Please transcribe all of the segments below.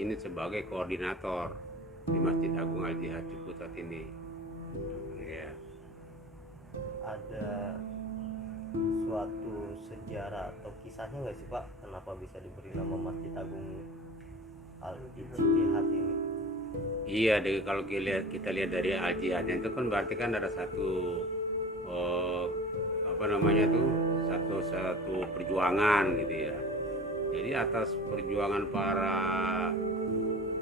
sini sebagai koordinator di Masjid Agung Al Jihad Ciputat ini. Ya. Ada suatu sejarah atau kisahnya nggak sih Pak, kenapa bisa diberi nama Masjid Agung Al Jihad ini? Iya, kalau kita lihat dari Al Jihadnya itu kan berarti kan ada satu apa namanya tuh satu perjuangan gitu ya. Jadi atas perjuangan para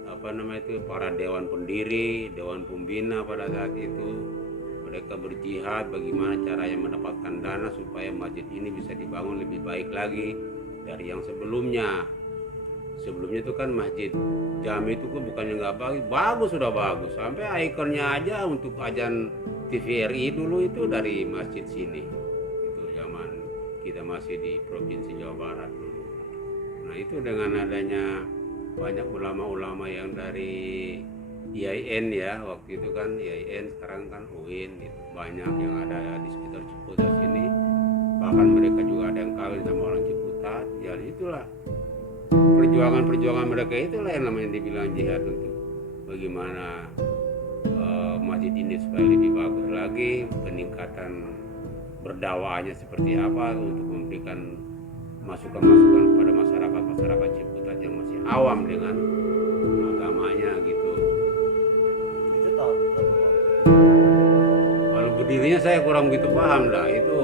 apa namanya itu para dewan pendiri, dewan pembina pada saat itu, mereka berjihad bagaimana caranya mendapatkan dana supaya masjid ini bisa dibangun lebih baik lagi dari yang sebelumnya. Sebelumnya itu kan masjid Jami itu kan bukannya nggak bagus, sudah bagus, sampai ikonnya aja untuk ajan TVRI dulu itu dari masjid sini. Itu zaman kita masih di Provinsi Jawa Barat dulu. Nah itu dengan adanya banyak ulama-ulama yang dari IAIN ya, waktu itu kan IAIN, sekarang kan UIN, itu banyak yang ada di sekitar Ciputat sini, bahkan mereka juga ada yang kawin sama orang Ciputat. Ya itulah perjuangan mereka, itulah yang namanya dibilang jihad untuk bagaimana masjid ini supaya lebih bagus lagi, peningkatan berdakwahannya seperti apa untuk memberikan masukan-masukan kepada masyarakat Ciputat yang masih awam dengan agamanya gitu. Itu tahun berapa Pak? Kalau berdirinya saya kurang begitu paham lah, itu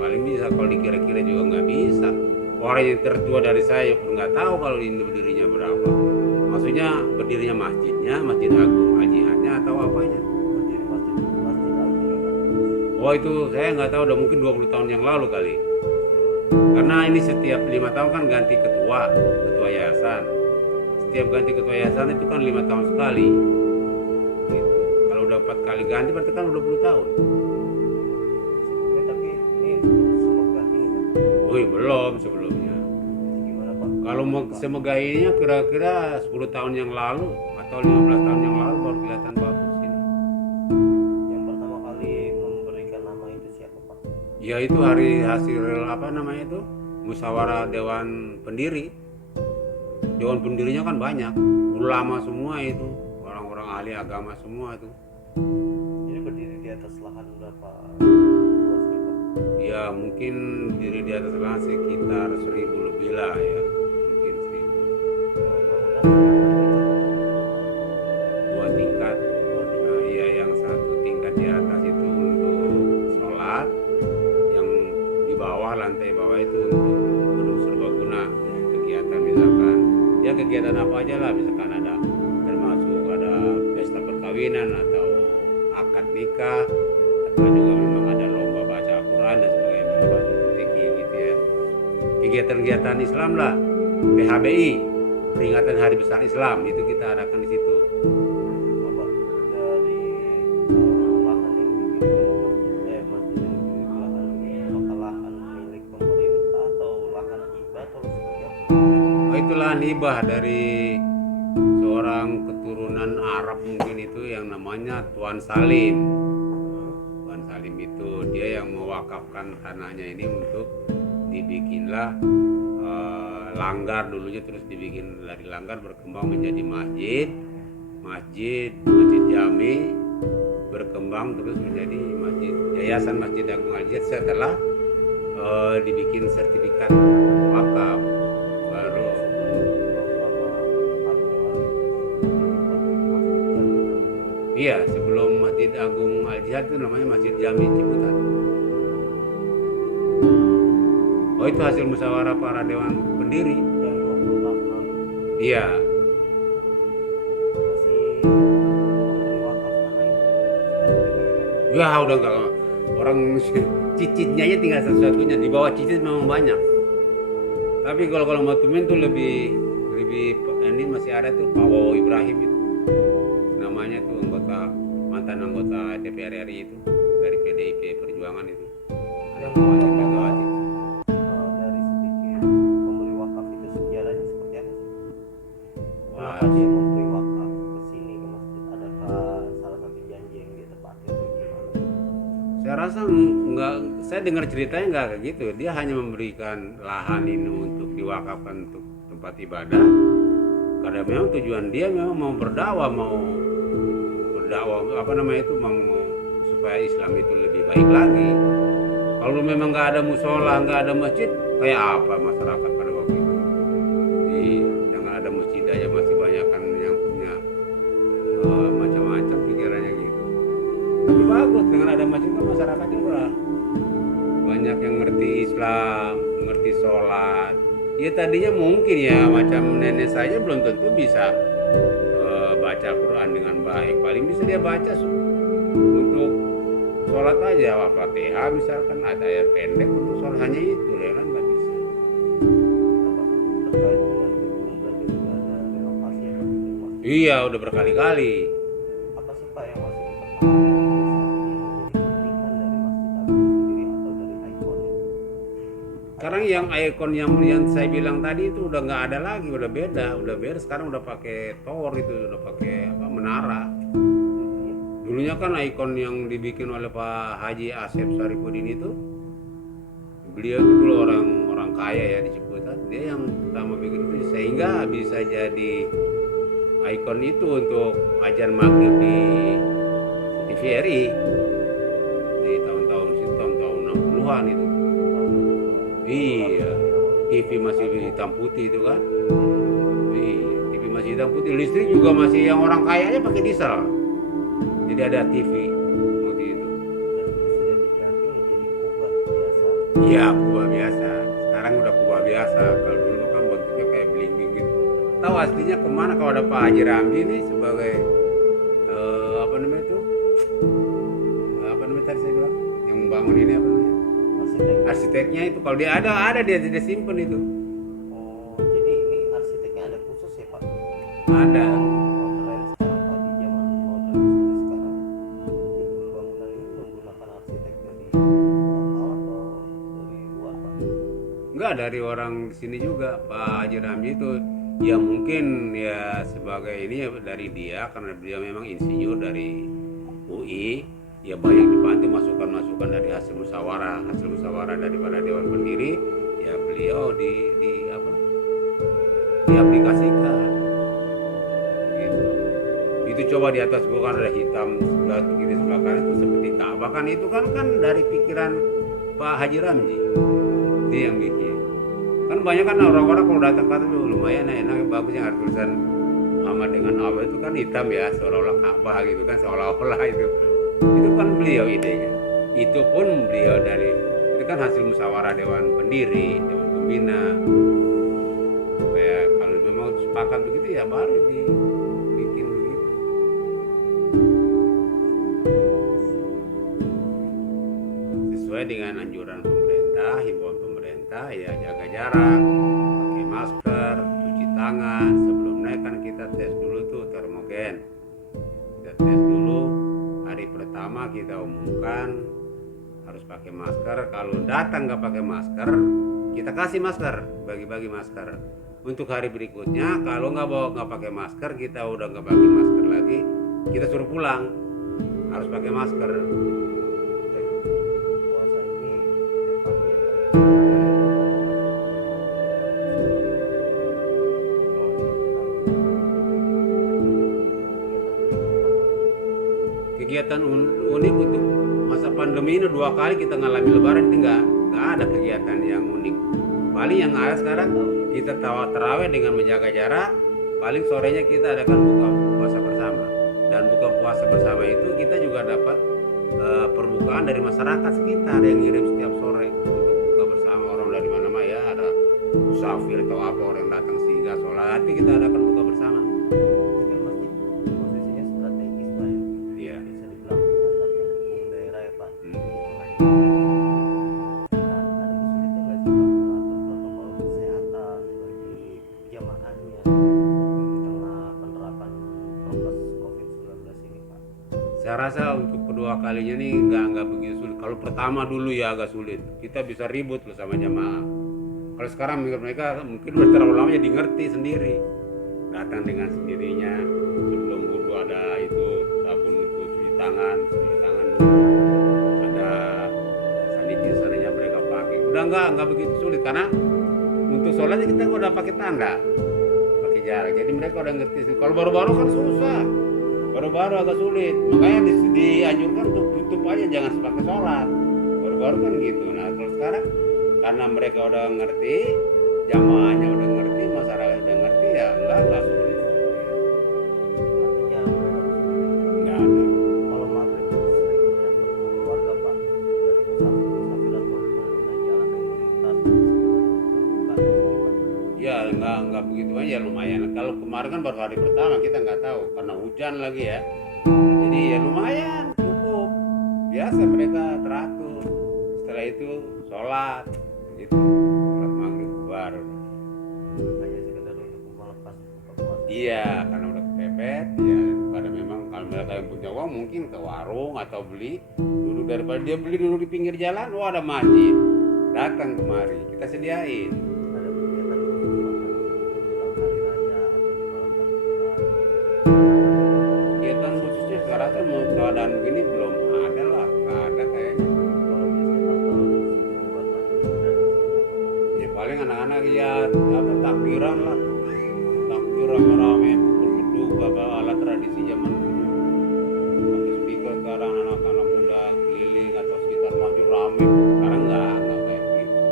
paling bisa kalau dikira-kira juga nggak bisa. Orang yang tertua dari saya pun nggak tahu kalau ini berdirinya berapa. Maksudnya berdirinya masjidnya, Masjid Agung Al Jihadnya atau apanya? Berdiri Masjid Agung ya Pak? Oh itu saya nggak tahu, udah mungkin 20 tahun yang lalu kali. Karena ini setiap 5 tahun kan ganti ketua yayasan. Setiap ganti ketua yayasan itu kan 5 tahun sekali. Gitu. Kalau udah 4 kali ganti berarti kan udah 20 tahun. Sebelumnya tapi ini semoga ini Pak. Oh belum sebelumnya. Gimana Pak? Kalau semegah ininya kira-kira 10 tahun yang lalu atau 15 tahun yang lalu baru kelihatan bagus ini. Yang pertama kali memberikan nama itu siapa Pak? Ya itu hari hasil apa namanya itu musyawarah dewan pendiri. Dewan pendirinya kan banyak, ulama semua itu, orang-orang ahli agama semua itu. Ini berdiri di atas lahan berapa luasnya Pak? Ya mungkin diri di atas lahan sekitar 1000 lebih lah ya, mungkin 1000. Dengan bangunan Dua tingkat. Nah, iya yang satu tingkat di atas itu untuk sholat, yang di bawah lantai bawah itu untuk gedung serbaguna, kegiatan misalkan. Ya kegiatan apa aja lah, misalkan ada termasuk ada pesta perkawinan atau akad nikah, atau juga memang ada lomba baca Al-Quran dan sebagainya, baca MTQ gitu ya. Kegiatan-kegiatan Islam lah, PHBI, peringatan Hari Besar Islam, itu kita adakan di situ. Bapak dari lahan yang dimiliki masjid yang dimiliki apakah lahan milik pemerintah atau lahan hibah atau seperti apa? Oh, itulah hibah dari seorang keturunan Arab mungkin itu yang namanya Tuan Salim. Tuan Salim itu dia yang mewakafkan tanahnya ini untuk dibikinlah langgar dulunya, terus dibikin dari langgar berkembang menjadi masjid Jami, berkembang terus menjadi yayasan Masjid Agung Al Jihad setelah dibikin sertifikat wakaf baru. Iya, sebelum Masjid Agung Al Jihad itu namanya Masjid Jami Ciputat. Oh itu hasil musyawarah para dewan pendiri. Yang 20 tahun lalu Iya. masih memberi wakaf tanah itu. Ya udah enggak, orang cicitnya aja tinggal satu-satunya, di bawah cicit memang banyak. Tapi kalau Matumin tuh lebih ini masih ada tuh Pak Wawo Ibrahim itu. Namanya tuh mantan anggota DPR RI itu dari PDIP Perjuangan itu. Ada Bupati Megawati. Dari sedikit memberi wakaf itu sejarahnya seperti apa sih? Wah, Kenapa dia memberi wakaf ke sini ke masjid? Adakah salah satu janji yang dia tepati atau gimana? saya rasa enggak, saya dengar ceritanya enggak kayak gitu. Dia hanya memberikan lahan ini untuk diwakafkan untuk tempat ibadah, Karena memang tujuan dia memang mau berdakwah, apa namanya itu, mau supaya Islam itu lebih baik lagi. Kalau memang nggak ada musola, nggak ada masjid, kayak apa masyarakat pada waktu itu? Jangan ada masjid aja masih banyak kan yang punya macam-macam pikirannya gitu. Tapi bagus dengan ada masjid kan masyarakatnya udah banyak yang ngerti Islam, ngerti sholat. Ya tadinya mungkin ya macam nenek saya belum tentu bisa baca Quran dengan baik. Paling bisa dia baca untuk sholat aja Al-Fatihah misalkan, ada ayat pendek untuk sholat, hanya itu ya kan, nggak bisa. Apa terkait dengan gedung berarti sudah ada renovasi ya Pak di masjid. Iya udah berkali-kali. Apa sih Pak yang masih dipertahankan saat ini menjadi keunikan dari Masjid Agung sendiri atau dari ikonnya? Sekarang yang ikon yang saya bilang tadi itu udah nggak ada lagi, udah beda. Sekarang udah pakai tower itu, udah pakai apa, menara. Dulunya kan ikon yang dibikin oleh Pak Haji Asep Saripudin itu, beliau itu dulu orang kaya ya di Ciputat, dia yang pertama bikin itu sehingga bisa jadi ikon itu untuk azan maghrib di TVRI di tahun-tahun 60-an itu. Iya, TV masih hitam putih itu kan. Iya, TV masih hitam putih, listrik juga masih yang orang kaya aja pakai diesel. Jadi ada TV waktu itu. Dan sudah diganti menjadi kubah biasa. Iya, kubah biasa. Sekarang udah kubah biasa. Kalau dulu kan bentuknya kayak bling-bling gitu. Tahu aslinya kemana kalau ada Pak Haji Ramli ini sebagai apa namanya itu? Apa namanya tadi saya bilang? Yang membangun ini apa namanya? Arsiteknya itu. Kalau dia ada dia simpen itu. Oh, jadi ini arsiteknya ada khusus ya Pak? Ada. Keren sekarang Pak, di zaman modernisasi sekarang gedung bangunan ini menggunakan arsitek dari lokal atau dari luar Pak? Enggak, dari orang sini juga Pak Haji Ramli itu. Ya mungkin ya sebagai ini ya dari dia, karena beliau memang insinyur dari UI, ya banyak dibantu masukan-masukan dari hasil musyawarah daripada Dewan Pendiri, ya beliau diaplikasikan gitu. Itu coba di atas gua kan ada hitam sebelah kiri sebelah kanan itu seperti Ka'bah kan, itu kan dari pikiran Pak Haji Ramli, dia yang bikin. Kan banyak kan orang-orang kalau datang ke atas lumayan enak bagus, yang ada tulisan Muhammad dengan Allah itu kan hitam ya, seolah-olah Ka'bah gitu kan, seolah-olah itu kan beliau idenya. Itu pun beliau itu kan hasil musyawarah Dewan Pendiri, Dewan Pembina. Supaya kalau memang sepakat begitu ya baru dibikin begitu. Sesuai dengan anjuran pemerintah, himbauan pemerintah, ya jaga jarak, pakai masker, cuci tangan. Sebelum naik kan kita tes dulu tuh termogen. Kita tes dulu. Hari pertama kita umumkan harus pakai masker. Kalau datang nggak pakai masker, kita kasih masker, bagi-bagi masker. Untuk hari berikutnya kalau nggak pakai masker, kita udah nggak pakai masker lagi, kita suruh pulang, harus pakai masker. Puasa ini tiap tahunnya Pak ya? Kegiatan unik untuk masa pandemi ini 2 kali kita ngalami lebaran, itu nggak ada kegiatan yang unik. Paling yang ada sekarang kita tarawih dengan menjaga jarak. Paling sorenya kita adakan buka puasa bersama, dan buka puasa bersama itu kita juga dapat perbukaan dari masyarakat sekitar yang ngirim setiap sore untuk buka bersama. Orang dari mana-mana ya, ada musafir atau apa orang datang singgah sholat, tapi kita adakan buka bersama. Ini kan masjid posisinya strategis Pak ya. Iya. Bisa dibilang antar penghubung daerah ya Pak. Nah, ada kesulitan nggak sih Pak mengatur protokol kesehatan bagi jamaahnya di tengah penerapan prokes COVID-19 ini Pak? Saya rasa untuk kedua kalinya nih nggak begitu sulit. Kalau pertama dulu ya agak sulit, kita bisa ribut loh sama jamaah. Kalau sekarang mereka mungkin udah terlalu lama jadi ngerti sendiri, datang dengan sendirinya. Sebelum wudhu ada itu sabun itu, cuci tangan dulu, ada sanitizer-nya mereka pakai. Udah nggak begitu sulit, karena untuk sholatnya kita udah pakai tanda, pakai jarak. Jadi mereka udah ngerti. Kalau baru-baru kan susah, baru-baru agak sulit. Makanya dianjurkan untuk tutup aja, jangan sepakai sholat. Baru-baru kan gitu. Nah kalau sekarang karena mereka udah ngerti, jamaahnya udah ngerti, masyarakat udah ngerti, ya enggak sulit. Artinya Nggak ada. kalau maghrib itu sering banyak berkumpul warga Pak, dari musafir atau pengguna jalan yang melintas bukan di sini Pak. Ya nggak begitu aja, lumayan. Kalau kemarin kan baru hari pertama, kita nggak tahu karena hujan lagi ya. Jadi ya lumayan, cukup. Biasa mereka teratur. Setelah itu sholat, gitu. Sholat maghrib baru. Hanya sekedar untuk melepas buka puasa. Iya, karena udah kepepet. Ya pada memang kalau mereka yang punya uang mungkin ke warung atau beli. Dulu daripada dia beli dulu di pinggir jalan, wah ada masjid. Datang kemari, kita sediain. Ada kegiatan khusus Pak menjelang hari raya atau di malam takbiran. Kegiatan khususnya sekarang tuh mau keadaan begini belum ada lah, nggak ada kayaknya. Kalau biasanya kalau buat tradisi apa Pak? Ya paling anak-anak ya apa takbiran lah, takbir rame-rame, pukul beduk apa alat tradisi zaman dulu. Pakai speaker sekarang anak-anak muda keliling atau sekitar masjid rame. Sekarang nggak kayak gitu.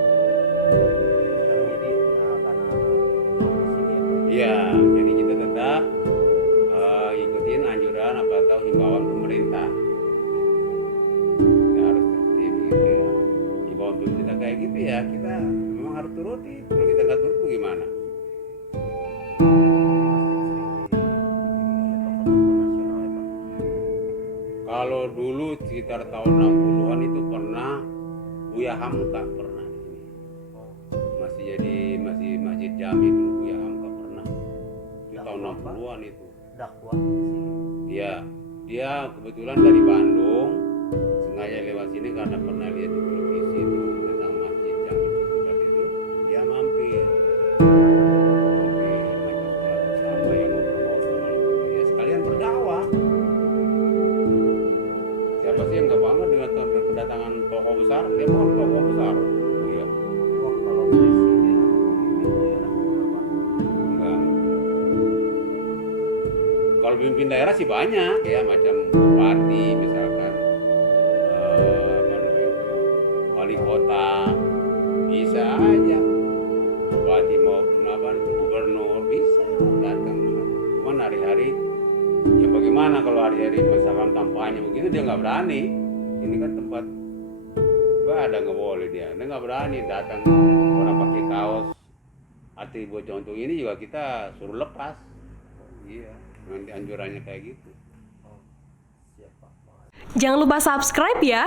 Sekarang jadi karena di sini ya Pak. Iya, jadi kita tetap ikutin anjuran apa atau himbauan pemerintah. Kita harus tertib gitu. Himbauan pemerintah kayak gitu ya, kita memang harus turuti. Kalau kita nggak turut gimana? Kalau dulu sekitar tahun 60-an itu pernah Buya Hamka pernah di sini. Masih masjid Jami dulu Buya Hamka pernah. Itu tahun 60-an itu. Dakwah di sini. Dia kebetulan dari Bandung, sengaja lewat sini karena pernah lihat di televisi itu tentang masjid Jami Ciputat itu. Dia mampir ngajak sholat bersama ya, ngobrol-ngobrol. Ya sekalian berdakwah. Siapa sih yang nggak bangga dengan kedatangan tokoh besar? Dia mau tokoh besar. Iya. Wah kalau presiden atau pemimpin daerah itu Pak. Enggak. Kalau pemimpin daerah sih banyak ya, macam bupati misalkan, apa namanya itu, wali kota, bisa aja. Bupati maupun apa itu gubernur bisa datang. Cuman hari-hari ya bagaimana kalau hari-hari misalkan kampanye begitu dia nggak berani. Ini kan tempat ibadah, nggak boleh dia nggak berani datang. Orang pakai kaos atribut contoh ini juga kita suruh lepas. Iya, nanti anjurannya kayak gitu. Oh, siap Pak. Jangan lupa subscribe ya.